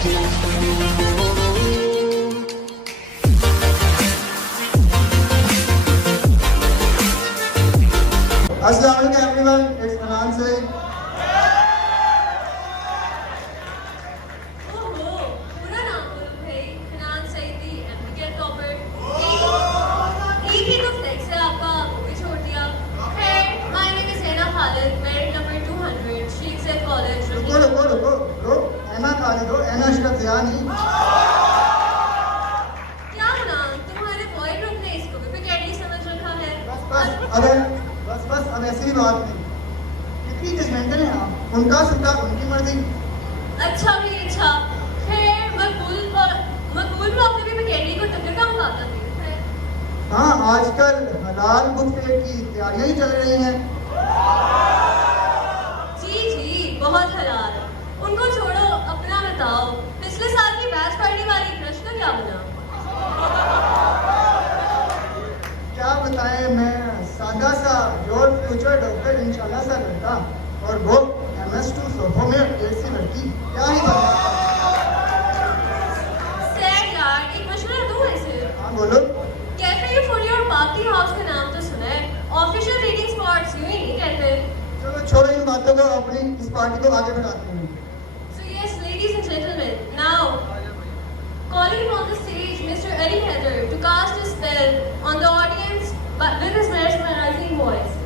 Assalamu alaikum everyone, it's Hanan Saeed. पूरा नाम बोलो भाई, हनान सईदी एमकेट टॉपर। एक ही तो फ्लेक्स है आपका, वो भी छोड़ दिया। Hey, my name is Hena Khalid, merit number 200, Sheikh Zayed College। रुको, ऐना खाली दो, ऐना अशरफ ज़िया नहीं। क्या नाम, तुम्हारे बॉय ग्रुप ने इसको भी कैडी समझ रखा है। बस, अब ऐसी ही बात नहीं। कितनी जजमेंटल हैं आप, उनका सुनता उनकी मर्जी। अच्छा भी अच्छा। खैर, मकबूल ब्लॉक में भी कैडी को टक्कर का मुकाबला नहीं है। हाँ, आजकल हलाल बुफे की तैयारियां ही चल रही हैं। जी, बहुत हलाल। उनको छोड़ो, अपना बताओ। पिछले साल की बैच पार्टी वाली क्रश का क्या बना? क्या बताएं, मैं सादा सा योर फ्यूचर डॉक्टर इंशाल्लाह सा लड़का और वो MS2 सोफो में ऐसी लड़की, क्या ही बताएं। सैड यार, एक मशवरा दूं ऐसे। हाँ बोलो। कैफे यूफोरिया और पार्टी हाउस का नाम तो सुना है, ऑफिशियल रीडिंग स्पॉट्स यूं ही नहीं कहते। चलो छोड़ो इन बातों को, अपनी इस पार्टी को आगे बढ़ाते हैं। So yes, ladies and gentlemen, now calling on the stage Mr. Eddie Heather to cast a spell on the audience but with his mesmerizing voice.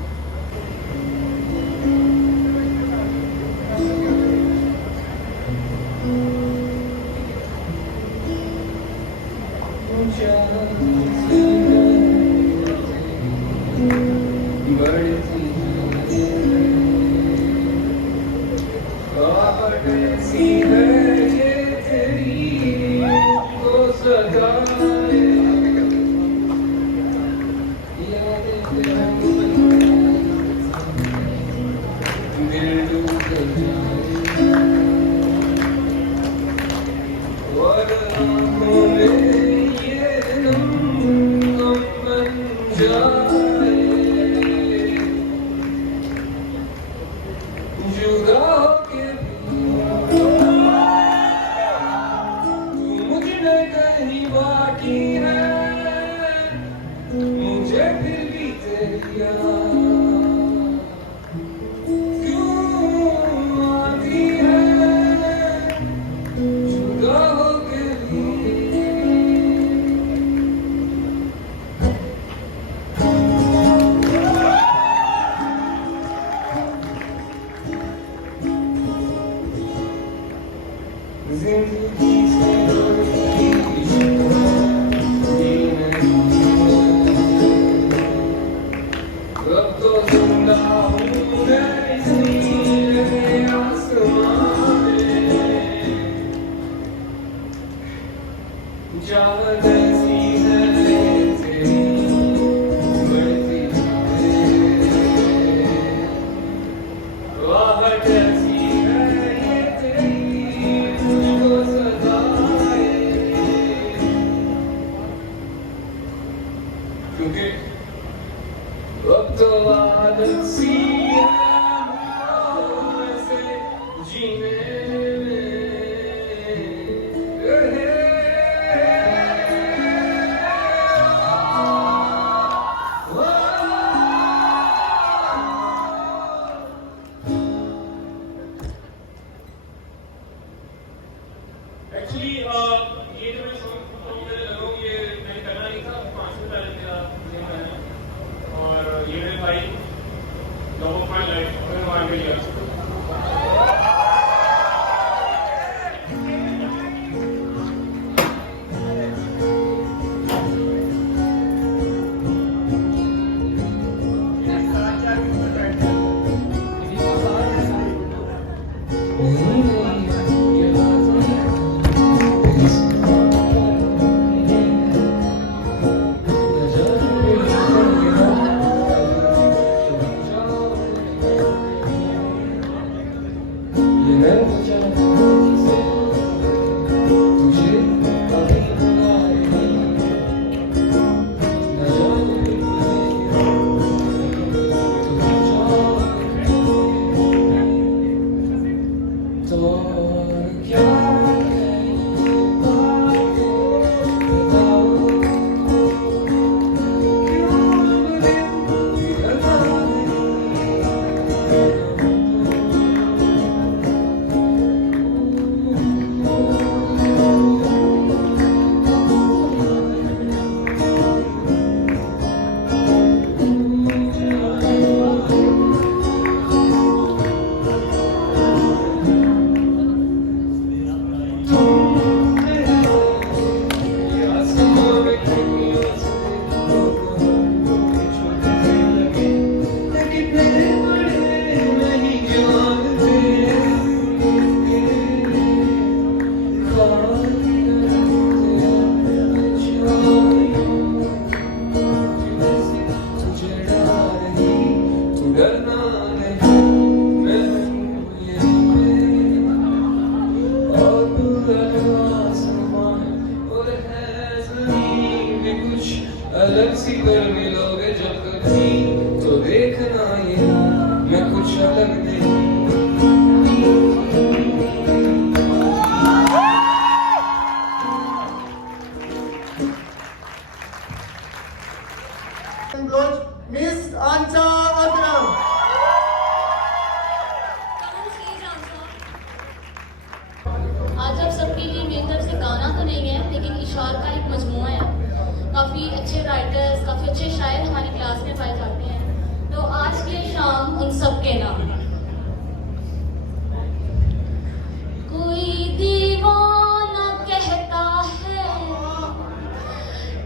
अलग सी पर मिलोगे जब कभी तो देखना ये मैं कुछ अलग नहीं। मिस आंचा अकरम। आज आप सबके लिए मेरी तरफ से गाना तो नहीं है, लेकिन इशार का एक मजमूआ है। काफ़ी अच्छे राइटर्स, काफ़ी अच्छे शायर हमारी क्लास में पाए जाते हैं। तो आज की शाम उन सब के नाम। कोई दीवाना कहता है,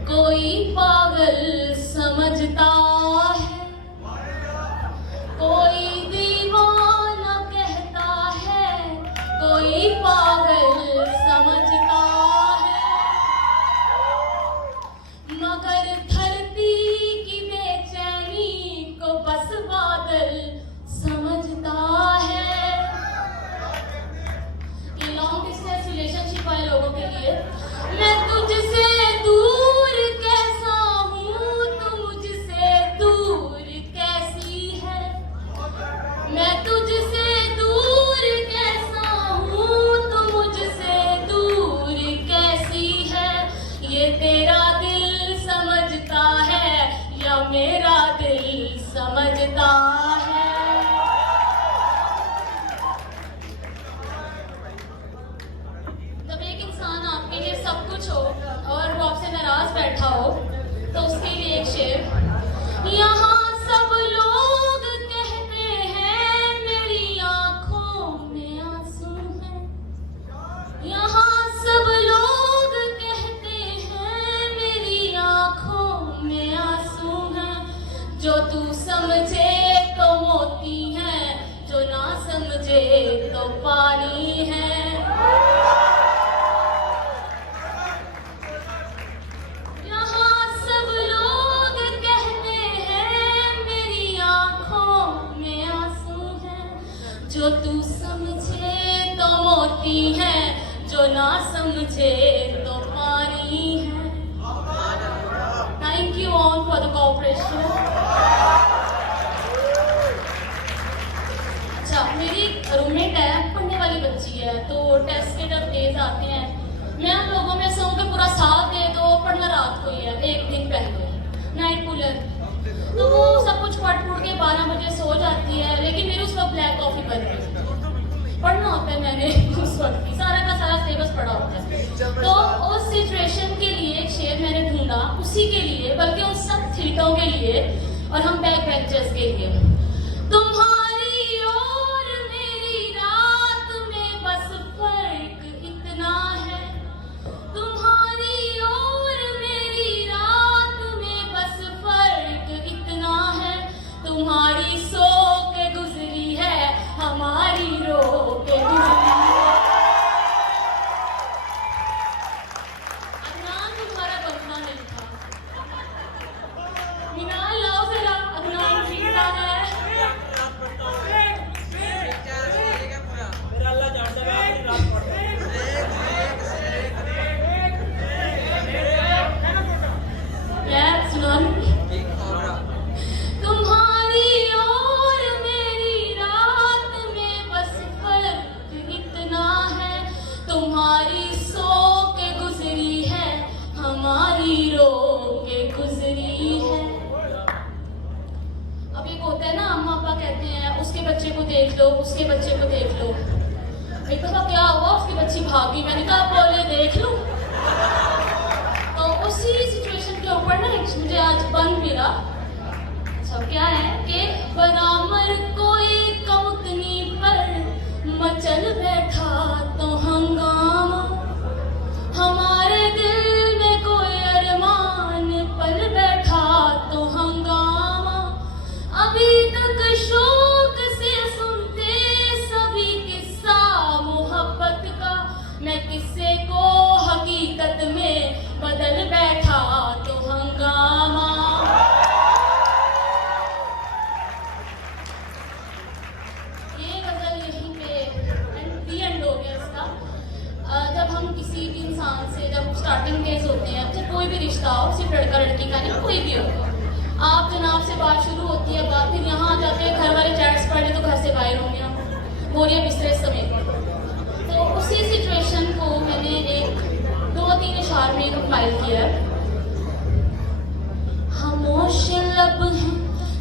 कोई पागल समझता है, कोई दीवाना कहता है, कोई पागल समझता है, मगर धरती की बेचैनी को बस बादल समझता है। ये लॉन्ग डिस्टेंस रिलेशनशिप वाले लोगों के लिए। मैं तुझसे दूर कैसा हूँ, तू मुझसे दूर कैसी है। मैं तुझसे दूर कैसा हूँ, तू मुझसे दूर कैसी है। ये तेरा दिल समझता है या मेरा दिल समझता है। जब एक इंसान आपके लिए सब कुछ हो और वो आपसे नाराज बैठा हो, तो उसके लिए एक शेर। यहाँ सब लोग कहते हैं मेरी आंखों में आंसू हैं। यहाँ सब लोग कहते हैं मेरी आंखों में आंसू हैं। जो तू समझे तो मोती है, जो ना समझे तो पानी है। यहाँ सब लोग कहते हैं मेरी आंखों में आंसू हैं। जो तू समझे तो मोती है, जो ना समझे तो पानी है। Thank you all for the cooperation. अच्छा, मेरी रूममेट है, पढ़ने वाली बच्ची है, तो टेस्ट के जब डेज आते हैं, मैं उन लोगों में से हूँ कि पूरा साल दे दो, पढ़ना रात को ही है, एक दिन पहले नाइट कूलर। तो वो सब कुछ पढ़ पुढ़ के 12 बजे सो जाती है, लेकिन मेरी उस वक्त ब्लैक कॉफी बन गई। पढ़ना होता है मैंने उस वक्त ही, सारा का सारा सिलेबस पढ़ा होता है। तो उस सिचुएशन के लिए एक शेर मैंने ढूंढा, उसी के लिए, बल्कि उन सब थीटों के लिए और हम बैक बेंचर्स के लिए। तुम्हारी और मेरी रात में बस फर्क इतना है। तुम्हारी और मेरी रात में बस फर्क इतना है। तुम्हारी सो के गुजरी है, हमारी रो के गुजरी है। अदनान तुम्हारा बंदा नहीं था। मीना लाओ जरा, अदनान जीता है। क्या सुनाऊं? तुम्हारी और मेरी रात में बस फर्क इतना है। तुम्हारी सो के गुजरी है, हमारी रो के गुजरी है। अब एक होता है ना, अम्मा पापा कहते हैं उसके बच्चे को देख लो, उसके बच्चे को देख लो। एक दफा क्या हुआ, उसकी बच्ची भागी, मैंने कहा बोले देख लूं। तो उसी सिचुएशन के ऊपर ना मुझे आज बन मिला। अच्छा, क्या है कि बरामर कोई कमुकनी पर मचल बैठा तो हंगामा। हमारे दिल में कोई अरमान पल बैठा तो हंगामा। अभी तक शौक से सुनते सभी किस्सा मोहब्बत का, मैं किस्से को हकीकत में बदल बैठा तो हंगामा। ये गजल यहीं पे एंड हो गया इसका। इंसान से जब स्टार्टिंग डेज होते हैं, जब कोई भी रिश्ता हो, सिर्फ लड़का लड़की का नहीं, कोई भी हो, आप जनाब से बात शुरू होती है, बात फिर यहाँ आ जाते हैं, घर वाले चैट्स पढ़ ले तो घर से बाहर होंगे हम, बोरिया बिस्तरे समेत। तो उसी सिचुएशन को मैंने एक 2-3 इशार में कंपाइल किया है। खामोश लब हैं,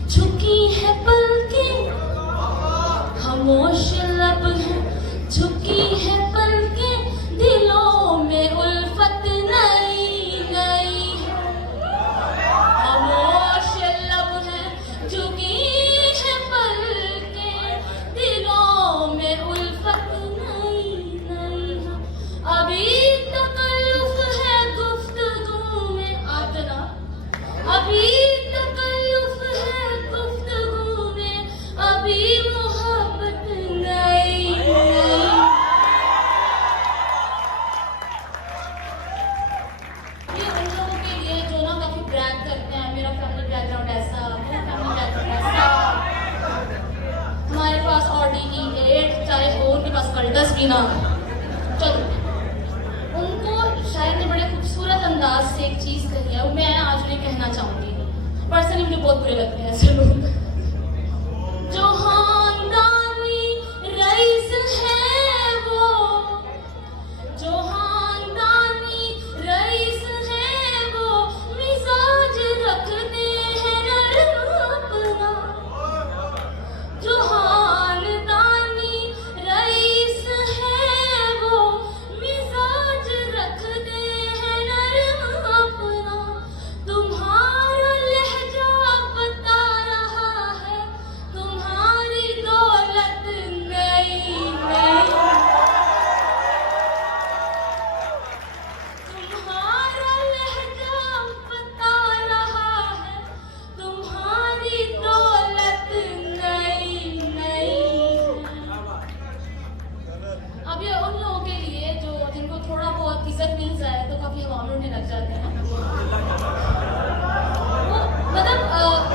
झुकी है पलकें, खामोश लब हैं, झुकी है पलकें, दिलों में उल्फत नई नई है। खामोश लब हैं, झुकी है पलकें, दिलों में उल्फत नई नई है। अभी तकल्लुफ है गुफ्तगू में, आप जनाब, अभी तकल्लुफ है गुफ्तगू में, अभी मोहब्बत नई नई। ये उन लोगों के लिए जो ना काफी ब्रैग करते हैं, मेरा फैमिली बैकग्राउंड ऐसा, मेरा फैमिली बैकग्राउंड ऐसा, हमारे पास ऑडी E8, चाहे हो उनके पास कल्टस भी ना, चलो उनको शायद ने बड़े खूबसूरत अंदाज से एक चीज कही है, वो मैं आज उन्हें कहना चाहूंगी। पर्सनली मुझे बहुत बुरे लगते हैं ऐसे लोग। जो खानदानी रईस है वो, जो खानदानी रईस है वो, मिजाज रखते हैं नरम अपना। जो खानदानी रईस है वो, मिजाज रखते हैं नरम अपना। तुम्हारा लहजा बता रहा है, तुम्हारी दौलत नई नई। तुम्हारा लहजा बता रहा है, तुम्हारी दौलत नई नई। अब ये उन लोगों के लिए जो जिनको थोड़ा बहुत इज्जत मिल जाए तो काफी हवा में उड़ने लग जाते हैं। वो मतलब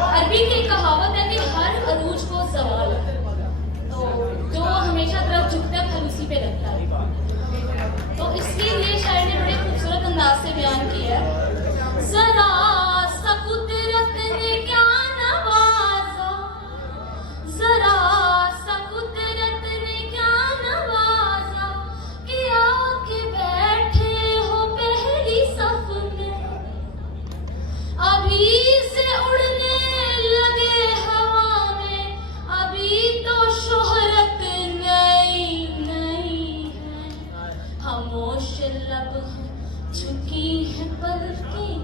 अरबी की एक कहावत है कि हर अरूज को सवाल, तो जो हमेशा तरफ झुकता है फल उसी पे लगता है। तो इसके लिए शायर ने बड़े खूबसूरत अंदाज से बयान किया है। जरा सा कुदरत ने क्या नवाजा, जरा सा कुदरत ने क्या नवाजा, कि आके बैठे हो पहली सफ में। अभी से उड़ने लगे हवा में, अभी तो शोहरत नई नई है। खामोश लब हैं, झुकी है पलकें,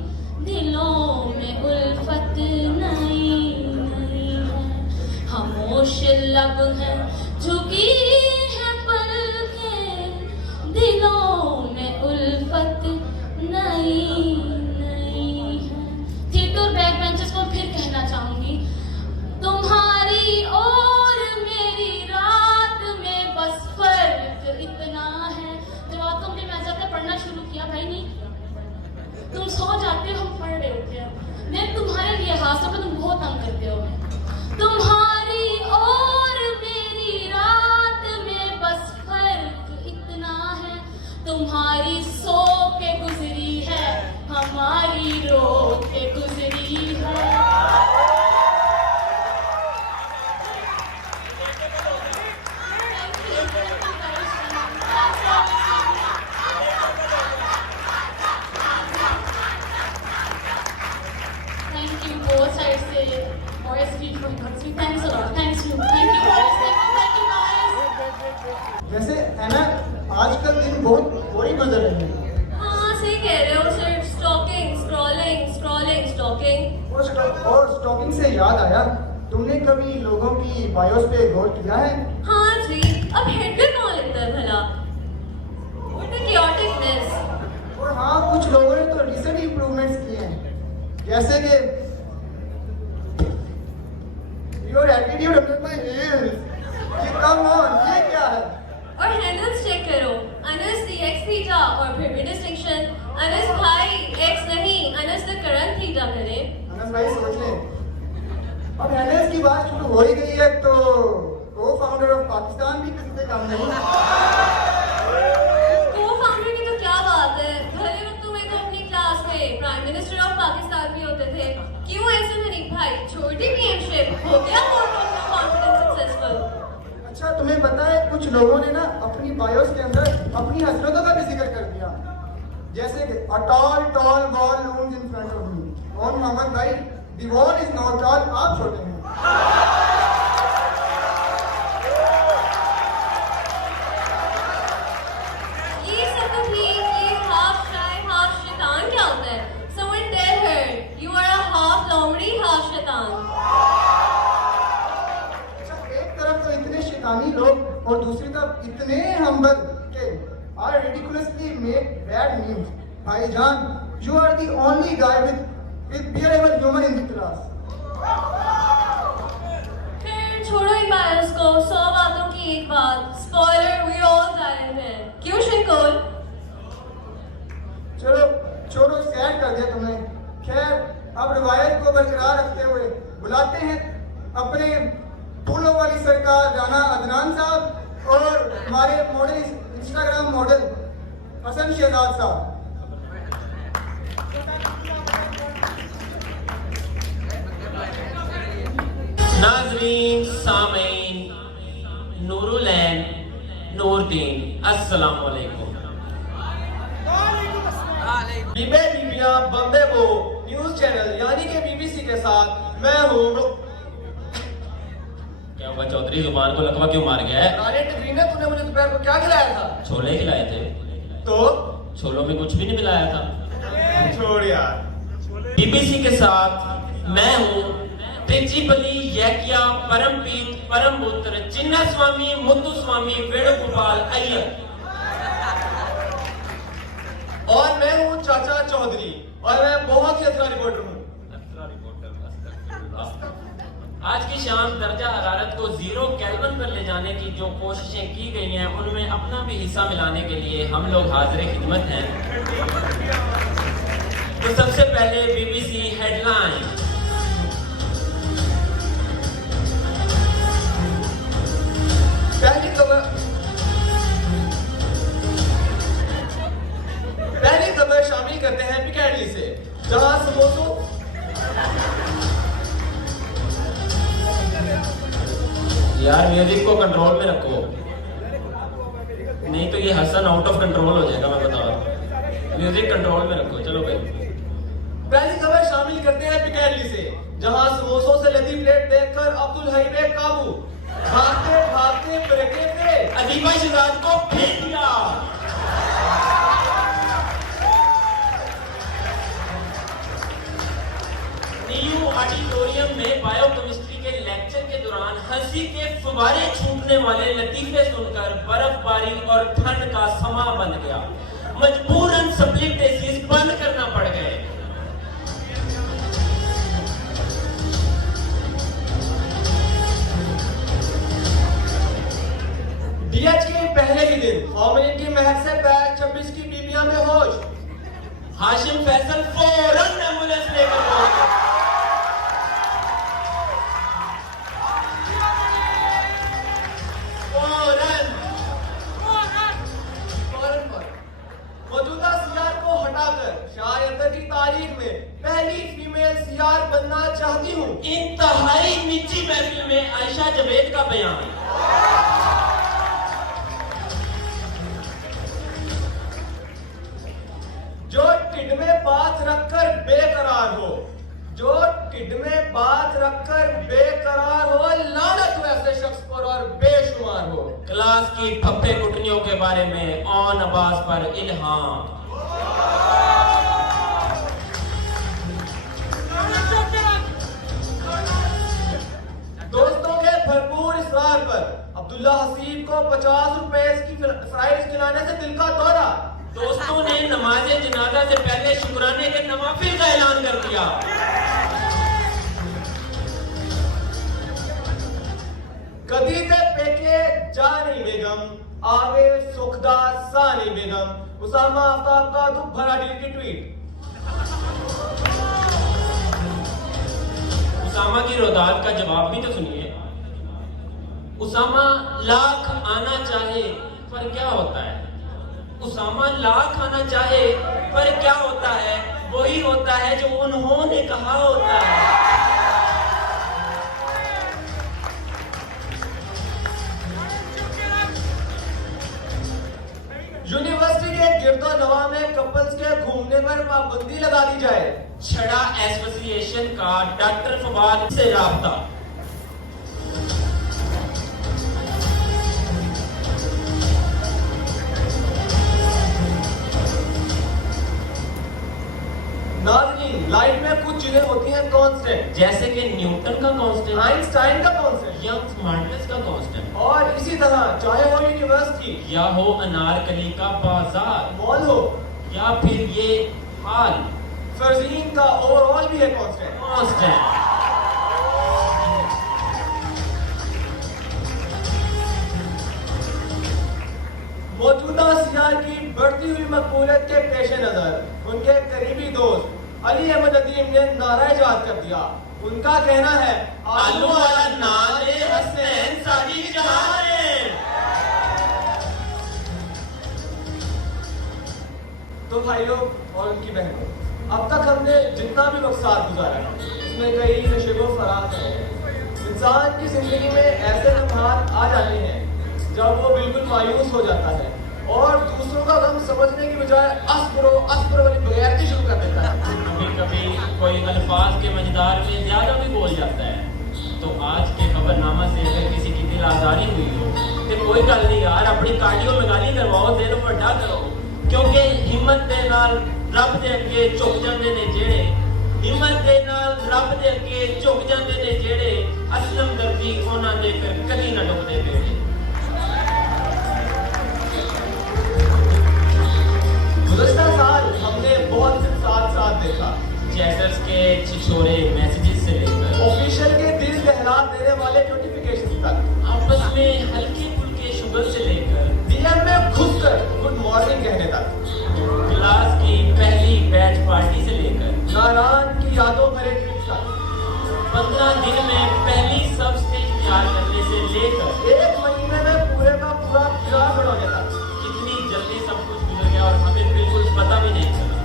दिलों में उल्फत नई नई है। खामोश लब हैं, झुकी है पलकें, दिलों में उल्फत नई नई है। थिएटर और बैक बेंचर्स को फिर कहना चाहूंगी, तुम्हारी और मेरी रात में बस फर्क इतना है। जब आप तुमने मैच आपने पढ़ना शुरू किया, भाई नहीं तुम सो जाते हो, हम पढ़ रहे होते हैं। मैं तुम्हारे लिए हाथ में, तुम बहुत तंग करते हो। तुम्हारी और मेरी रात में बस फर्क इतना है, तुम्हारी सो के गुजरी है, हमारी रो के गुजरी है। Thank you both sides से और SB for God's thanks a lot, thank you guys, thank you guys। वैसे है ना, आजकल दिन बहुत बोरिंग नजर रहे हैं। हाँ सही कह रहे हो, सिर्फ स्टॉकिंग, स्क्रॉलिंग, स्क्रॉलिंग, स्टॉकिंग। और स्टॉकिंग से याद आया, तुमने कभी लोगों की बायोस पे गौर किया है? हाँ जी, अब हेडर कौन लिखता है भला? What a chaoticness। और हाँ, कुछ लोगों ने तो रिसेंट इंप्रूवमेंट्स किए हैं, जैसे कि your attitude under my heels. ये कम ऑन, ये क्या है? और हैंडल्स चेक करो, अनस dx थीटा और फिर भी डिस्टिंक्शन, अनस भाई x नहीं, अनस द करंट थीटा करे। अनस भाई सोच ले, अब हैंडल्स की बात शुरू हो ही गई है तो को-फाउंडर ऑफ पाकिस्तान भी किसी से कम नहीं। को-फाउंडर की तो क्या बात है, राइट, छोटी गेमशिप हो गया वोट ऑफ कॉन्फिडेंस सक्सेसफुल। अच्छा तुम्हें पता है कुछ लोगों ने ना अपनी बायोस के अंदर अपनी हसरतों का भी जिक्र कर दिया, जैसे कि a tall wall looms in front of me। और मोहम्मद भाई, the wall is not tall, आप छोटे हैं। ये सब तो ठीक, ये हाफ शाय हाफ शैतान क्या होता है? Someone tell her you are a half लोमड़ी हाफ शैतान। अच्छा एक तरफ तो इतने शैतानी लोग और दूसरी तरफ इतने हम्बल के are ridiculously make bad memes। भाईजान, you are the only guy with bearable humor in the class। फिर छोड़ो इन बायस को, 100 बातों की एक बात, स्पॉइलर वी ऑल जाए हैं, क्यों शिकोल? चलो छोड़ो, सैड कर दिया तुमने। खैर अब रिवायत को बरकरार रखते हुए बुलाते हैं अपने फूलों वाली सरकार राना अदनान साहब और हमारे model Instagram model Hasan Shahzad sahab. नाजरीन, सामीन, नूरुलैन, नूरदीन, अस्सलाम वालेकुम। बीबे बीबियां बम्बे वो न्यूज चैनल यानी कि बीबीसी के साथ मैं हूँ। क्या हुआ चौधरी, जुबान को लकवा क्यों मार गया है? रानी टिग्री ने तूने मुझे दोपहर को क्या खिलाया था? छोले खिलाए थे। तो छोलों में कुछ भी नहीं मिलाया था। छोड़ यार। बीबीसी के साथ मैं हूँ प्रिंसिपली यकिया परमपीत परमपुत्र चिन्ना स्वामी मुत्तु स्वामी वेणुगोपाल अय्यर। और मैं हूँ चाचा चौधरी और मैं बहुत ही अच्छा रिपोर्टर हूँ। आज की शाम दर्जा हरारत को 0 केल्विन पर ले जाने की जो कोशिशें की गई हैं उनमें अपना भी हिस्सा मिलाने के लिए हम लोग हाजिर खिदमत हैं। तो सबसे पहले बीबीसी हेडलाइन। पहली खबर शामिल करते हैं पिकैडली से, जहां समोसों यार म्यूजिक को कंट्रोल में रखो, नहीं तो ये हसन आउट ऑफ कंट्रोल हो जाएगा, मैं बता रहा हूँ। म्यूजिक कंट्रोल में रखो। चलो भाई, पहली खबर शामिल करते हैं पिकैडली से, जहां समोसों से लदी प्लेट देखकर अब्दुल हई बेकाबू भागते भागते ब्रेके पे अदीबा शहजाद को फेंक दिया। नीयू ऑडिटोरियम में बायोकेमिस्ट्री के लेक्चर के दौरान हंसी के फुवारे छूटने वाले लतीफे सुनकर बर्फबारी और ठंड का समा बन गया। मजबूरन स्प्लिट एसीज बंद करना पड़ गए। डीएच के पहले ही दिन फॉर्मेलिन की महक से बैग 26 की बीबियां में होश। हाशिम फैसल फौरन एम्बुलेंस लेकर पहुंचे। मौजूदा सीआर को हटाकर शायद की तारीख में पहली फीमेल सीआर बनना चाहती हूँ। इंतहाई निजी महफिल में आयशा जवेद का बयान। जो टिड में बात रखकर बेकरार हो, जो टिड में बात रखकर बेकरार हो, लानत वैसे शख्स पर और बेशुमार हो। क्लास की फप्पे कुटनियों के बारे में ऑन अब्बास पर इल्हाम। दोस्तों के भरपूर इसरार पर अब्दुल्ला हसीब को 50 रुपए की फ्राइज खिलाने से दिल का दौरा। दोस्तों ने नमाज जनाजा से पहले शुक्राने के नवाफिल का ऐलान कर दिया। कदी ते पेके जानी बेगम आवे सुखदा सानी बेगम। उसामा आफ्ताब का दुख भरा दिल की ट्वीट। उसामा की रोदात का जवाब भी तो सुनिए। उसामा लाख आना चाहे पर क्या होता है? उसामा लाख आना चाहे पर क्या होता है? वही होता है जो उन्होंने कहा होता है। यूनिवर्सिटी के गिरदोनवा में कपल्स के घूमने पर पाबंदी लगा दी जाए। छड़ा एसोसिएशन का डॉक्टर फवाद से राब्ता। नाज़रीन, लाइफ में कुछ चीजें होती हैं कांस्टेंट, जैसे कि न्यूटन का कांस्टेंट, आइंस्टाइन का कांस्टेंट, यंग स्मार्टनेस का कांस्टेंट, और इसी तरह चाहे हो यूनिवर्सिटी या हो अनारकली का बाजार, मॉल हो या फिर ये हाल, फर्जीन का ओवरऑल भी है कांस्टेंट। कांस्टेंट। मौजूदा सियार की बढ़ती हुई मकबूलियत के पेश नजर उनके करीबी दोस्त अली अहमद अदीम ने नारा इजाद कर दिया। उनका कहना है, आलू वाला नान है, हसनैन सादी जहान है। तो भाइयों और उनकी बहनों, अब तक हमने जितना भी वक्त साथ गुजारा है उसमें कई नशेबो फराज है। इंसान की जिंदगी में ऐसे लम्हात आ जाते हैं जब वो बिल्कुल मायूस हो जाता है और दूसरों का गम समझने की बजाय अस्परो वाली बगैरती शुरू कर देता है। कभी कभी कोई अल्फाज के मजदार में ज्यादा भी बोल जाता है। तो आज के खबरनामा से अगर किसी की दिल आजारी हुई हो तो कोई गल नहीं यार, अपनी कार्डियो में गाली करवाओ, दिल ਵੱਡਾ करो, क्योंकि हिम्मत दे नाल रब दे अगे झुक जांदे ने जेड़े, हिम्मत दे नाल रब दे अगे झुक जांदे ने जेड़े, असलम दर्दी उन्हां दे फिर कदी ना डुबदे बेड़े। गुज़श्ता साल हमने बहुत से साथ देखा, चैटर्स के छिछोरे मैसेजेस से लेकर ऑफिशियल के दिल दहला देने वाले नोटिफिकेशन तक, आपस में हल्के फुल्के शुगर से लेकर डीएम में घुसकर गुड मॉर्निंग कहने तक, क्लास की पहली बैच पार्टी से लेकर नारायण की यादों भरे ट्रिप तक, 15 दिन में पहली सब स्टेज तैयार करने से लेकर 1 महीने में पूरे का पूरा प्लान बनाने तक, कितनी जल्दी सब कुछ गुजर गया और हमें बिल्कुल पता भी नहीं चला।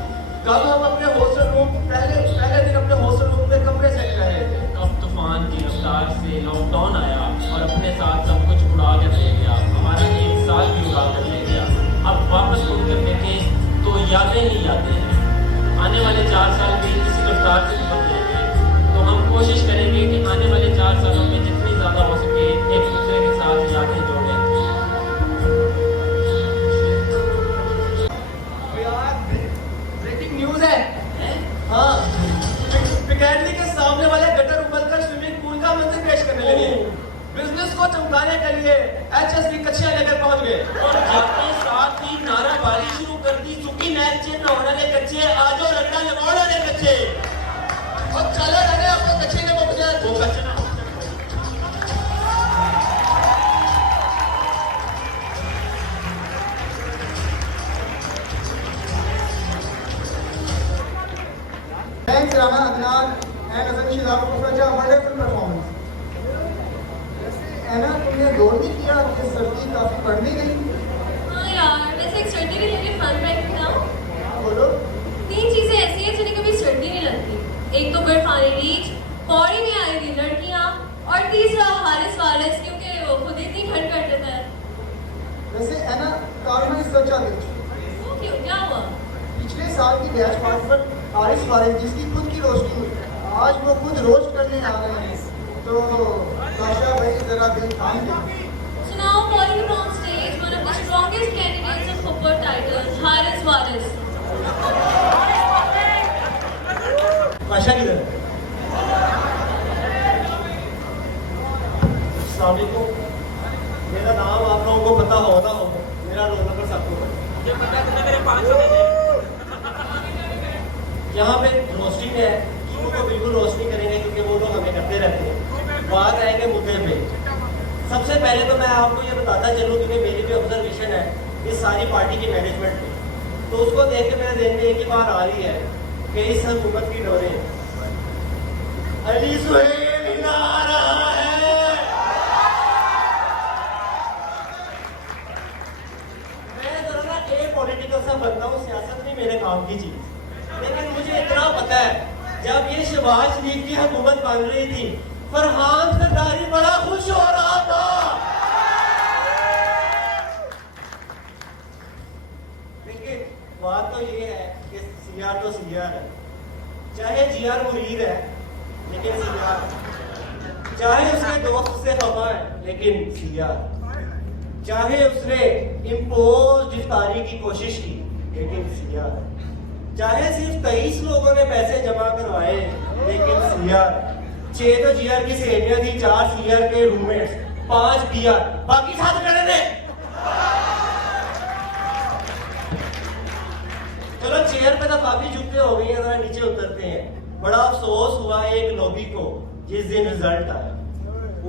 कब हम अपने हॉस्टल रूम पहले दिन अपने हॉस्टल रूम में कमरे सेट कर रहे थे, कब तूफान की रफ्तार से लॉकडाउन आया और अपने साथ सब कुछ उड़ा कर ले गया, हमारा 1 साल भी उड़ा कर ले गया। अब वापस मुड़ कर देखें तो यादें ही यादें हैं। आने वाले 4 साल भी इसी रफ्तार से गुजर जाएंगे, तो हम कोशिश करेंगे कि आने वाले 4 सालों में जितनी ज़्यादा हो सके एक दूसरे के साथ यादें जोड़ें। ब्रेकिंग न्यूज है। हाँ, पिकैडली के सामने वाले गटर उबलकर स्विमिंग पूल का मंजर पेश करने लगे। बिजनेस को चमकाने के लिए एचएसबी कच्चियां लेकर पहुंच गए और जाते साथ ही नाराबाजी शुरू कर दी, चुकी नहर चे नहाने वाले कच्चे, आजो रंगा लगाने वाले कच्चे, और चले लगे अपने कच्चे ने वो कच्चे ना Thanks Rana, Adnan and Hasan Shihab for such a wonderful performance. ऐना तुमने गौर नहीं किया कि सर्दी काफी बढ़ने गई? हाँ यार, वैसे एक सर्दी के लिए फन फैक्ट बताऊं? बोलो। 3 चीजें ऐसी हैं जिन्हें कभी सर्दी नहीं लगती। एक तो बर्फानी रीछ, पौड़ी में आई हुई लड़कियां, और तीसरा हारिस वारिस, क्योंकि वो खुद इतनी ठंड कर देता है। वैसे ऐना carbon is such a rich. वो क्यों, क्या हुआ? पिछले साल की बैच पार्टी पर हारिस वारिस जिसकी खुद की रोस्टिंग हुई, आज वो खुद रोस्ट करने आ रहे हैं। तो काशा भाई जरा दिल थाम दे। So now calling him on stage, one of the strongest candidates of football title, Haris Waris. काशा किधर? अस्सलाम वालेकुम। मेरा नाम आप लोगों को पता हो ना हो, मेरा रोल नंबर सबको पता है। पता है मेरे 500 में दे। यहाँ पे रोस्टिंग है, को बिल्कुल रोस्ट नहीं करेंगे क्योंकि वो लोग हमें करते रहते हैं। बात आएंगे मुद्दे पे। सबसे पहले तो मैं आपको ये बताता चलूँ क्योंकि मेरी भी ऑब्जर्वेशन है इस सारी पार्टी की मैनेजमेंट पे, तो उसको देख के मेरे दिल में एक ही बात आ रही है कि इस हुकूमत की डोरे अली सुहेल हिला रहा है। मैं जरा ना एक पॉलिटिकल सा बनता हूँ, सियासत नहीं मेरे काम की चीज, लेकिन मुझे इतना पता है जब ये शहबाज शरीफ की हुकूमत बन रही थी, फरहान सरदारी बड़ा खुश हो रहा था। बात तो ये है कि सीआर तो सीआर है, चाहे जीआर मुरीद है लेकिन सीआर, चाहे उसके दोस्त से खफा है लेकिन सीआर, चाहे उसने इम्पोज इफ्तारी की कोशिश की लेकिन सीआर, चाहे सिर्फ 23 लोगों ने पैसे जमा करवाए लेकिन सीआर, 6 तो जीआर की सहेलियां थी, 4 सीआर के रूममेट्स, 5 पीआर, बाकी 7 खड़े थे। चलो चेयर पे तो काफी झुकते हो गई हैं, नीचे उतरते हैं। बड़ा अफसोस हुआ एक लोबी को जिस दिन रिजल्ट आया,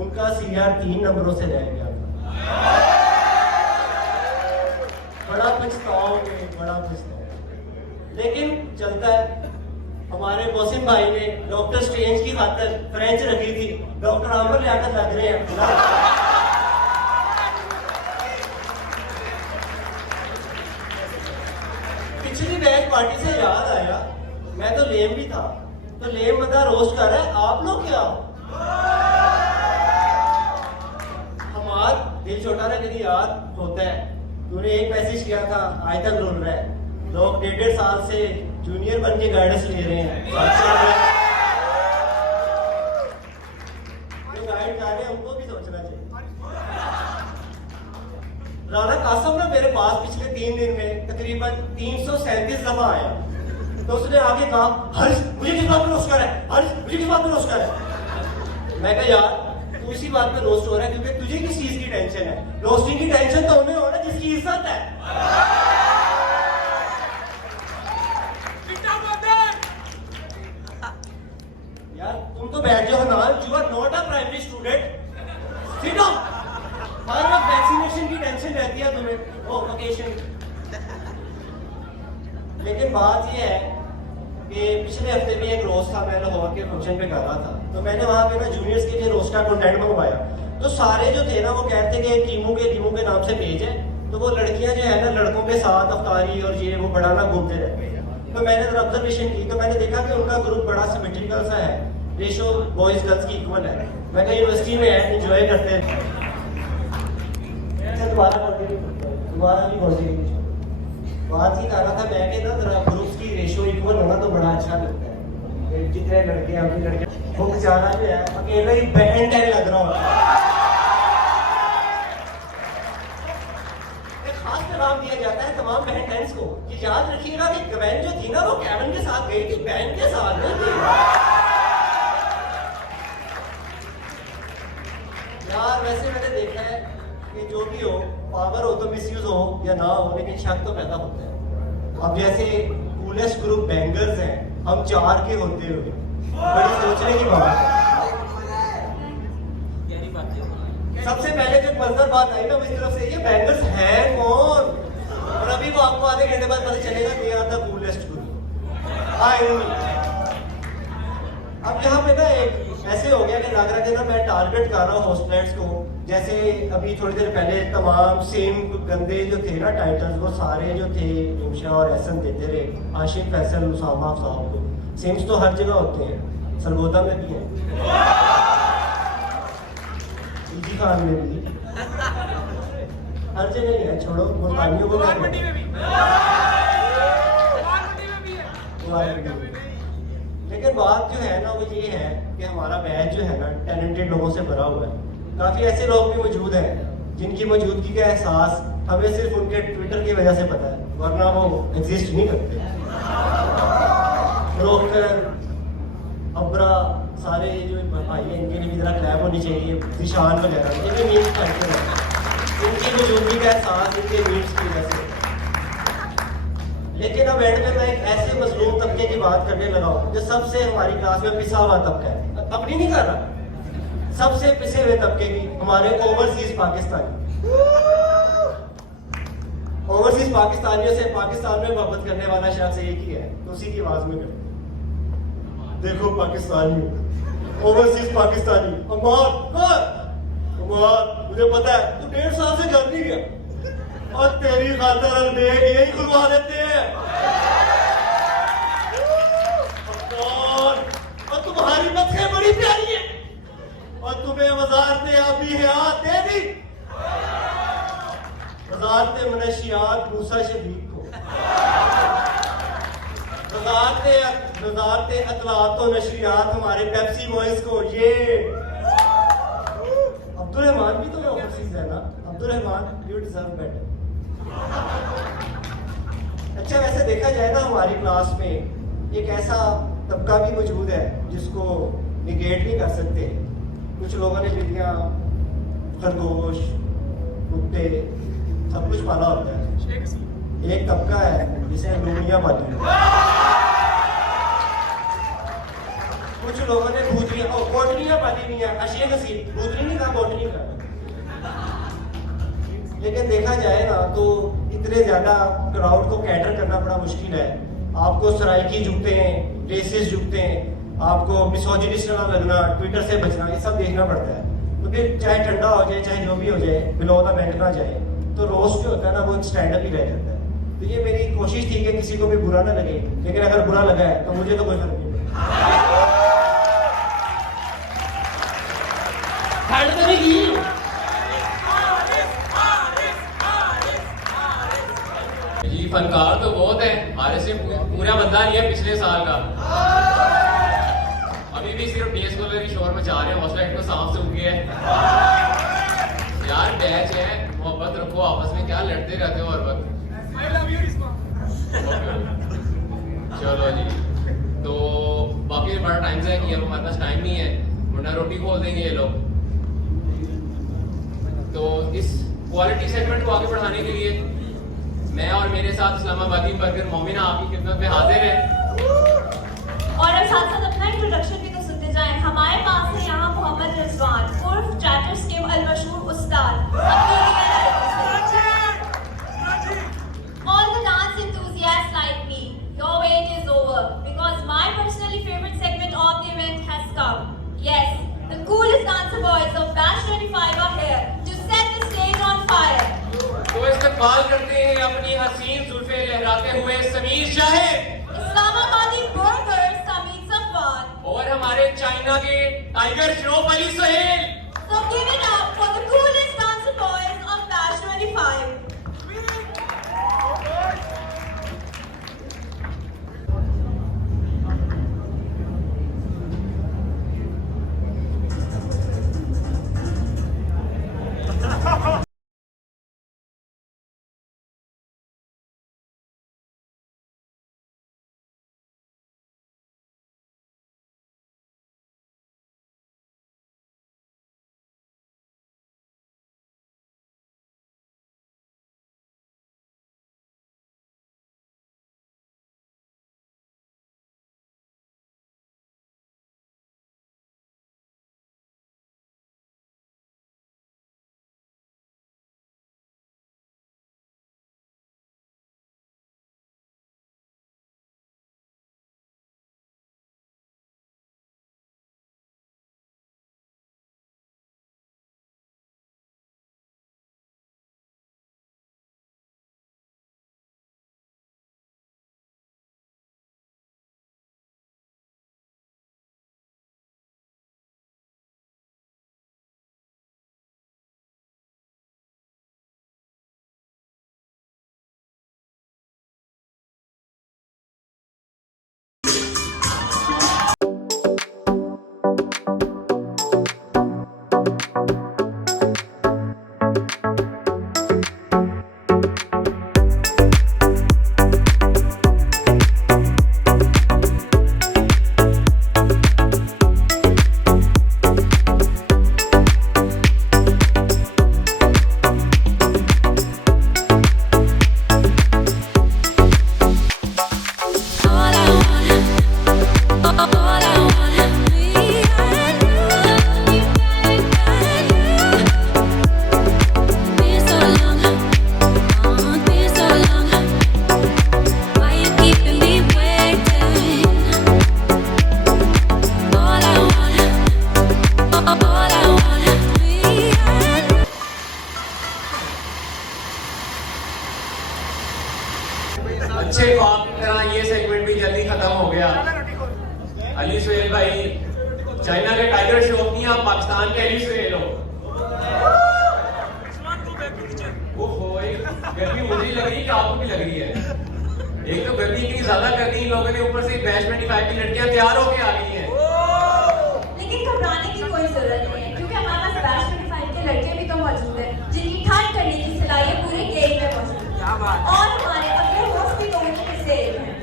उनका सीआर 3 नंबरों से रह गया था। बड़ा पछताओगे, बड़ा पछताओगे, लेकिन चलता है। हमारे मोहसिन भाई ने डॉक्टर स्ट्रेंज की खातर फ्रेंच रखी थी, डॉक्टर आमर लियाकत लग रहे हैं। पिछली बैच पार्टी से याद आया, मैं तो लेम भी था, तो लेम बंदा रोस्ट कर रहा है, आप लोग क्या हो? हमारा दिल छोटा ना कभी याद होता है, तूने एक मैसेज किया था, आज तक रोल रहा है। लोग 1.5 साल से जूनियर बन के गाइडेंस ले रहे हैं, जो गाइड कर रहे हैं उनको भी सोचना चाहिए। राना कासम ना मेरे पास पिछले 3 दिन में तकरीबन 337 दफा आया, तो उसने आगे कहा, हर्ष मुझे किस बात पे रोस्ट कर रहा है, हर्ष मुझे किस बात पे रोस्ट कर रहा है। मैं कहा यार तू इसी बात पे रोस्ट हो रहा है क्योंकि तुझे किस चीज की टेंशन है, रोस्टिंग की टेंशन तो उन्हें हो रहा है जिसकी इज्जत है। यार तुम तो बैठ जाओ ना, you are not a primary student, sit down. हर वक्त वैक्सीनेशन की टेंशन रहती है तुम्हें, वो वोकेशन। लेकिन बात ये है कि पिछले हफ्ते भी एक रोस्ट था, मैं लाहौर के फंक्शन पे कर रहा था, तो मैंने वहाँ पे ना जूनियर्स के लिए रोस्ट का कंटेंट मंगवाया। तो सारे जो थे ना वो कहते कि टीमू के नाम से पेज है, तो वो लड़कियां जो है ना लड़कों के साथ अफ्तारी और ये वो बड़ा ना घूमते रहते हैं। तो मैंने जब ऑब्जर्वेशन की तो मैंने देखा कि उनका ग्रुप बड़ा सिमेट्रिकल सा है, रेशो बॉयज गर्ल्स की इक्वल है। मैं कहा यूनिवर्सिटी में है, एंजॉय करते हैं। अच्छा दोबारा भी पहुंचेगी। बात ही कर रहा था मैं कि ना जरा ग्रुप्स की रेशो इक्वल होना तो बड़ा अच्छा लगता है। जितने लड़के हैं अपनी लड़के वो बेचारा जो है अकेला ही बहन टैन लग रहा होता है। एक खास पैगाम दिया जाता है तमाम बहन टैन्स को कि याद रखिएगा कि गवैन जो थी ना वो कैवन के साथ गई थी, बहन के साथ नहीं थी। यार वैसे मैंने देखा है कि जो भी हो, पावर हो तो मिसयूज हो या ना हो, लेकिन शक तो पैदा होता है। अब जैसे कूलेस्ट ग्रुप बैंगर्स हैं, हम 4 के होते हुए बड़ी सोचने की बात है। सबसे पहले जो मजेदार बात आई ना मेरी तरफ से, ये बैंगर्स हैं कौन? और अभी वो आपको आधे घंटे बाद पता चलेगा कि यहाँ था कूलेस्ट ग्रुप। अब यहाँ पे ना एक ऐसे हो गया कि लग रहा था ना मैं टारगेट कर रहा हूँ होस्टलेट्स को। जैसे अभी थोड़ी देर पहले तमाम सेम गंदे जो थे ना टाइटल्स, वो सारे जो थे इंशा और एहसन देते रहे, आशिक फैसल उसामा साहब को। सेम्स तो हर जगह होते हैं, सरगोदा में भी हैं, इजी खान में भी, हर जगह ही है। छोड़ो मुल्तानियों को, लेकिन बात जो है ना वो ये है कि हमारा बैच जो है ना टैलेंटेड लोगों से भरा हुआ है। काफी ऐसे लोग भी मौजूद हैं जिनकी मौजूदगी का एहसास हमें सिर्फ उनके ट्विटर की वजह से पता है, वरना वो एग्जिस्ट नहीं करते। ब्रोकर, अब्रा, सारे जो भाई हैं इनके लिए भी जरा क्लैप होनी चाहिए, निशान वगैरह, ये भी मीम्स करते हैं, इनकी मौजूदगी का एहसास इनके मीम्स की वजह से। लेकिन अब एंड में मैं एक ऐसे मजलूम तबके की बात करने लगा हूँ जो सबसे हमारी क्लास में पिसा हुआ तबका है, अपनी नहीं कर रहा, सबसे पिसे हुए तबके की, हमारे ओवरसीज पाकिस्तानी। ओवरसीज पाकिस्तानियों से पाकिस्तान में मोहब्बत करने वाला शख्स एक ही है, तो उसी की आवाज में करें। देखो पाकिस्तानी, ओवरसीज पाकिस्तानी, अम्मार मुझे पता है तू 1.5 साल से घर नहीं गया और तेरी खातर हम देख यही खुलवा देते हैं। और तुम्हारी नस्लें बड़ी प्यारी है और तुम्हें वजारत आबी हयात दे दी, वजारत मनशियात मूसा शदीद को। वजारत इत्तलात और नशरियात हमारे पेप्सी बॉयज को ये अब्दुल रहमान भी तो ओवरसीज है ना। Abdul Rahman you deserve better. अच्छा वैसे देखा जाए ना हमारी क्लास में एक ऐसा तबका भी मौजूद है जिसको निगेट नहीं कर सकते। कुछ लोगों ने बिल्लियाँ, खरगोश, कुत्ते सब कुछ पाला होता है। एक तबका है जिसने लूनियाँ पाली हैं। कुछ लोगों ने भूतनियाँ और बोटनियाँ पाली हुई हैं। अशिया कसीर भूतनी नहीं कहा, बोटनी कहा। लेकिन देखा जाए ना तो इतने ज़्यादा क्राउड को कैटर करना बड़ा मुश्किल है। आपको सराइकी जुगते हैं, रेसिस जुगते हैं, आपको मिसोजिनिस्ट ना लगना, ट्विटर से बचना, ये सब देखना पड़ता है। क्योंकि चाहे ठंडा हो जाए, चाहे जो भी हो जाए, बिलो द बेल्ट ना जाए, तो रोस्ट जो होता है ना वो एक स्टैंड अप ही रह जाता है। तो ये मेरी कोशिश थी कि किसी को भी बुरा ना लगे, लेकिन अगर बुरा लगा है तो मुझे तो कोई फर्क नहीं पड़ता। ठंड तो नहीं की। जी फनकार तो बहुत है, आरएस से पूरा बंदा नहीं है पिछले साल का। अभी भी सिर्फ डे स्कॉलर ही शोर मचा रहे हैं, हॉस्टल को सांप सूख गया है। यार बैच है, मोहब्बत रखो आपस में, क्या लड़ते रहते हो हर वक्त। चलो जी, तो बाकी बड़ा टाइम से है कि अब हमारे पास टाइम नहीं है, वरना रोटी खोल देंगे ये लोग। तो इस क्वालिटी सेगमेंट को आगे बढ़ाने के लिए मैं और मेरे साथ इस्लामाबादी बर्गर मोमिना आपकी खिदमत में हाजिर है। और अब साथ साथ अपना इंट्रोडक्शन भी तो सुनते जाएं। हमारे पास है यहाँ मोहम्मद रिजवान उर्फ चैटर स्किम अल मशहूर उस्ताद। All the dance enthusiasts like me, your wait is over because my personally favorite segment of the event has come. Yes, the coolest dancer boys of Batch 25 are here to set the stage on fire. तो इस्तेमाल करते हैं अपनी हसीन जुल्फे लहराते हुए Sameer Shahid, इस्लामाबादी burgers Sameer Safwan और हमारे चाइना के tiger Shroff Ali Sohail. So give it up for the coolest dancer boys of Batch 25. अच्छे ख्वाब की तरह ये सेगमेंट भी जल्दी खत्म हो गया। अली सोहेल भाई चाइना के टाइगर श्रॉफ नहीं, आप पाकिस्तान के अली सोहेल हो। ओहो, गर्मी मुझे लग रही है कि आपको भी लग रही है। एक तो गर्मी इतनी ज्यादा कर दी इन लोगों ने, ऊपर से बैच 25 की लड़कियां तैयार होके आ गई हैं। लेकिन घबराने की कोई जरूरत नहीं है, क्योंकि हमारे पास बैच 25 के लड़के भी तो मौजूद हैं जिनकी ठंड करने की सलाहियत पूरे गेम में मौजूद है। और हमारे अगले होस्ट भी दोनों में से एक हैं।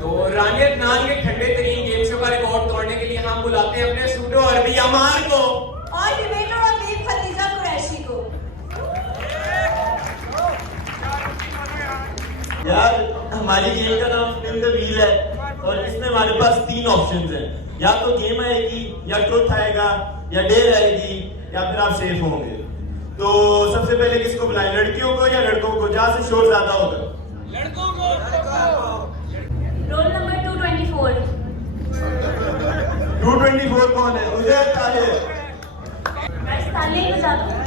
तो रानिया नान के ठंडे तरीन गेम शो का रिकॉर्ड तोड़ने के लिए हम बुलाते हैं अपने सूडो अरबी अमार को और डिबेटर और लीग खतीजा कुरैशी को। यार हमारी गेम का नाम स्पिन द व्हील है और इसमें हमारे पास 3 ऑप्शंस हैं, या तो गेम आएगी, या ट्रुथ आएगा, या डेयर आएगी, या फिर आप सेफ होंगे। तो सबसे पहले किसको बुलाएं, लड़कियों को या लड़कों को, जहाँ से शोर ज्यादा होगा? Roll number 224। 224 कौन है? उजैर ताहिर। बस ताली बजा दो।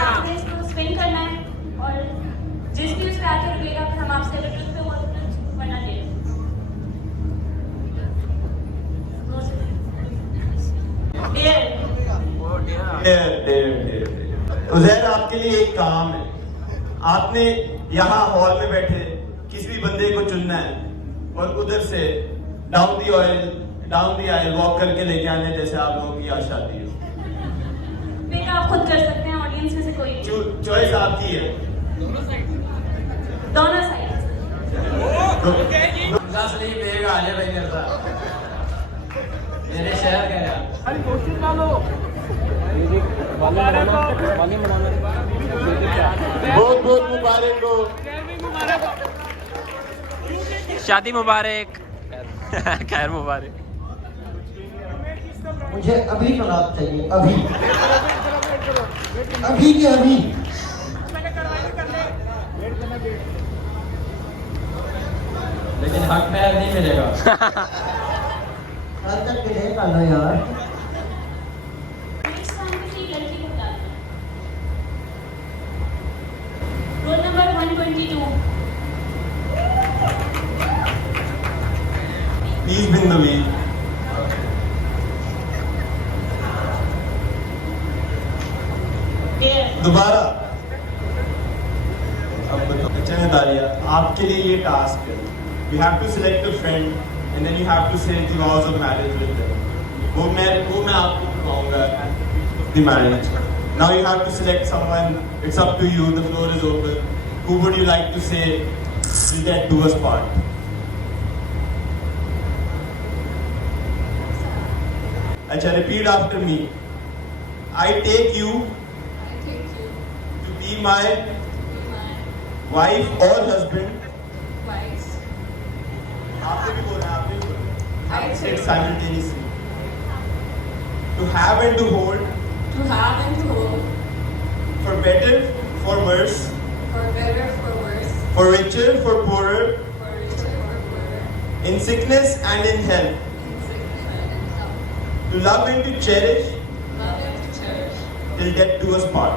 आपने इसको स्पिन करना है और जिस भी उस पे आके रुकेगा फिर हम आपसे अगर ट्रुथ पे वो वरना डेयर। उजैर आपके लिए एक काम है, आपने यहाँ हॉल में बैठे किसी भी बंदे को चुनना है और उधर से डाउन दी आयल वॉक करके लेके आने, जैसे आप लोगों की आज शादी हो। पिक आप खुद कर सकते हैं, ऑडियंस में से कोई। चॉइस आपकी है। दोनों साइड। मेरे शहर गया बहुत बहुत मुबारक हो। शादी मुबारक। खैर मुबारक। मुझे अभी तलाक चाहिए, अभी अभी के अभी। लेकिन हक में नहीं मिलेगा। कल तक के लिए कर लो यार। नेक्स्ट टाइम किसी लड़की को बुलाते हैं। Roll number 122। Please been the wheel. दोबारा अब बताओ। चलिए दारिया, आपके लिए ये टास्क है, you have to select a friend and then you have to say the vows of marriage with them. वो मैं आपको बताऊंगा the marriage. Now you have to select someone, it's up to you, the floor is open. Who would you like to say will get do us part? अच्छा, repeat after me. I take you to be my wife or husband. आपने भी बोला, आपने भी बोला। I said simultaneously. To have and to hold. To have and to hold. For better, for worse. For better, for worse. For richer, for poorer. For richer, for poorer. In sickness and in health. In sickness and in health. To love and to cherish. Love and to cherish. Till death do us part.